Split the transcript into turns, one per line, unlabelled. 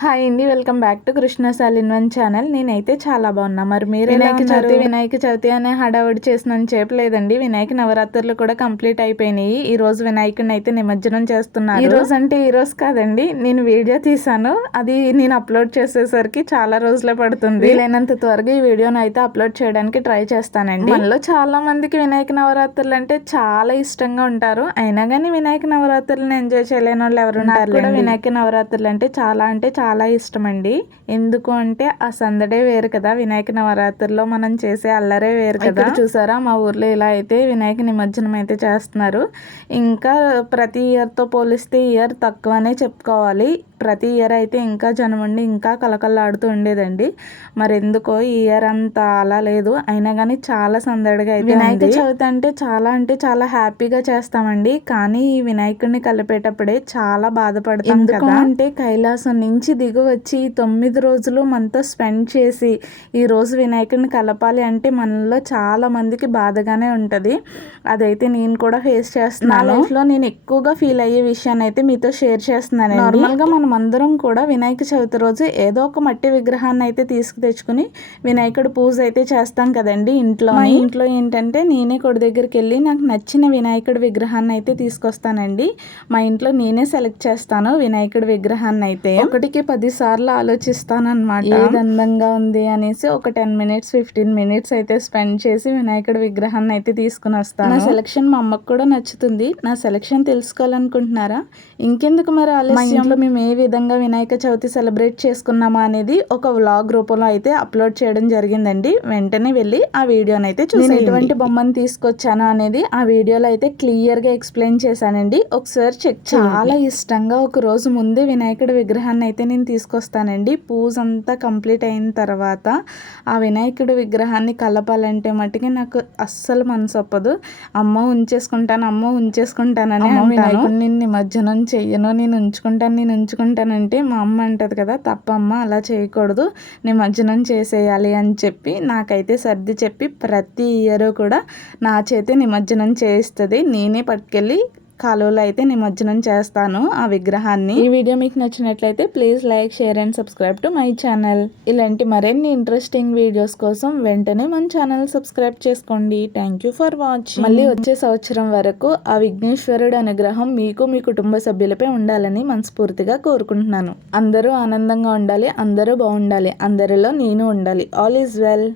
Hi అండి welcome back to Krishna సాలిన్ one channel. నేనైతే చాలా బాగున్నా. మరి మీరు వినాయక చవితి వినాయక చవితి అనే హడావుడి చేసిన చెప్పలేదండి వినాయక నవరాత్రులు కూడా కంప్లీట్ అయిపోయినాయి. ఈ రోజు వినాయకుడిని అయితే నిమజ్జనం చేస్తున్నారు. ఈ రోజు అంటే ఈ రోజు కాదండి నేను వీడియో తీసాను అది నేను అప్లోడ్ చేసేసరికి చాలా రోజులే పడుతుంది. వీలైనంత త్వరగా ఈ వీడియోని అయితే అప్లోడ్ చేయడానికి ట్రై చేస్తానండి. మనలో చాలా మందికి వినాయక నవరాత్రులు అంటే చాలా ఇష్టంగా ఉంటారు. అయినా కానీ వినాయక నవరాత్రులను ఎంజాయ్ చేయలేని వాళ్ళు ఎవరు వినాయక నవరాత్రులు అంటే చాలా అంటే చాలా ఇష్టం అండి ఎందుకు అంటే ఆ సందడే వేరు కదా వినాయక నవరాత్రుల్లో మనం చేసే అల్లరే వేరు కదా. చూసారా మా ఊర్లో ఇలా అయితే వినాయక నిమజ్జనం అయితే చేస్తున్నారు. ఇంకా ప్రతి ఇయర్తో పోలిస్తే ఇయర్ తక్కువనే చెప్పుకోవాలి. ప్రతి ఇయర్ అయితే ఇంకా జనం ఉండి ఇంకా కలకల్లాడుతూ ఉండేదండి. మరి ఎందుకో ఈ ఇయర్ అంత అలా లేదు. అయినా కానీ చాలా సందడిగా అయితే వినాయక చవితి అంటే చాలా అంటే చాలా హ్యాపీగా చేస్తామండి. కానీ ఈ వినాయకుడిని కలిపేటప్పుడే చాలా బాధపడతాం ఎందుకు అంటే కైలాసం నుంచి దిగు వచ్చి తొమ్మిది రోజులు మనతో స్పెండ్ చేసి ఈ రోజు వినాయకుడిని కలపాలి అంటే మనలో చాలా మందికి బాధగానే ఉంటుంది. అదైతే నేను కూడా ఫేస్ చేస్తున్నాను నా లైఫ్లో నేను ఎక్కువగా ఫీల్ అయ్యే విషయాన్ని అయితే మీతో షేర్ చేస్తున్నాను నార్మల్గా మనం అందరం కూడా వినాయక చవితి రోజు ఏదో ఒక మట్టి విగ్రహాన్ని అయితే తీసుకు తెచ్చుకుని వినాయకుడు పూజ అయితే చేస్తాం కదండి ఇంట్లో ఇంట్లో ఏంటంటే నేనే కొడి దగ్గరికి వెళ్ళి నాకు నచ్చిన వినాయకుడి విగ్రహాన్ని అయితే తీసుకొస్తానండి. మా ఇంట్లో నేనే సెలెక్ట్ చేస్తాను వినాయకుడి విగ్రహాన్ని అయితే ఒకటికి పది సార్లు ఆలోచిస్తాను అనమాట ఏది అందంగా ఉంది అనేసి ఒక టెన్ మినిట్స్ ఫిఫ్టీన్ మినిట్స్ అయితే స్పెండ్ చేసి వినాయకుడి విగ్రహాన్ని అయితే తీసుకుని వస్తాను. నా సెలెక్షన్ మా అమ్మకు కూడా నచ్చుతుంది. నా సెలెక్షన్ తెలుసుకోవాలనుకుంటున్నారా? ఇంకెందుకు మరి ఆలస్యంలో మేము ఏ విధంగా వినాయక చవితి సెలబ్రేట్ చేసుకున్నామా అనేది ఒక వ్లాగ్ రూపంలో అయితే అప్లోడ్ చేయడం జరిగిందండి. వెంటనే వెళ్ళి ఆ వీడియోని అయితే చూసి ఎటువంటి బొమ్మను తీసుకొచ్చాను అనేది ఆ వీడియోలో అయితే క్లియర్గా ఎక్స్ప్లెయిన్ చేశానండి. ఒకసారి చెక్ చాలా ఇష్టంగా ఒక రోజు ముందే వినాయకుడి విగ్రహాన్ని అయితే నేను తీసుకొస్తానండి. పూజ అంతా కంప్లీట్ అయిన తర్వాత ఆ వినాయకుడి విగ్రహాన్ని కలపాలంటే మటుకి నాకు అస్సలు మనసు ఒప్పదు. అమ్మ ఉంచేసుకుంటాను అమ్మ ఉంచేసుకుంటానని వినాయకుడిని నిమజ్జనం చెయ్యను నేను ఉంచుకుంటాను నేను ఉంచుకుంటానంటే మా అమ్మ అంటది కదా తప్పమ్మ అలా చేయకూడదు నిమజ్జనం చేసేయాలి అని చెప్పి నాకైతే సర్ది చెప్పి ప్రతి ఇయర్ కూడా నా చేతే నిమజ్జనం చేయిస్తుంది. నేనే పట్టుకెళ్ళి కాలువలో అయితే నిమజ్జనం చేస్తాను ఆ విగ్రహాన్ని. ఈ వీడియో మీకు నచ్చినట్లయితే please like share and subscribe to my channel. ఇలాంటి మరిన్ని ఇంట్రెస్టింగ్ వీడియోస్ కోసం వెంటనే మన ఛానల్ సబ్స్క్రైబ్ చేసుకోండి. థ్యాంక్ యూ ఫర్ వాచ్ మళ్ళీ వచ్చే సంవత్సరం వరకు ఆ విఘ్నేశ్వరుడు అనుగ్రహం మీకు మీ కుటుంబ సభ్యులపై ఉండాలని మనస్ఫూర్తిగా కోరుకుంటున్నాను. అందరూ ఆనందంగా ఉండాలి అందరూ బాగుండాలి అందరిలో నేను ఉండాలి. All is well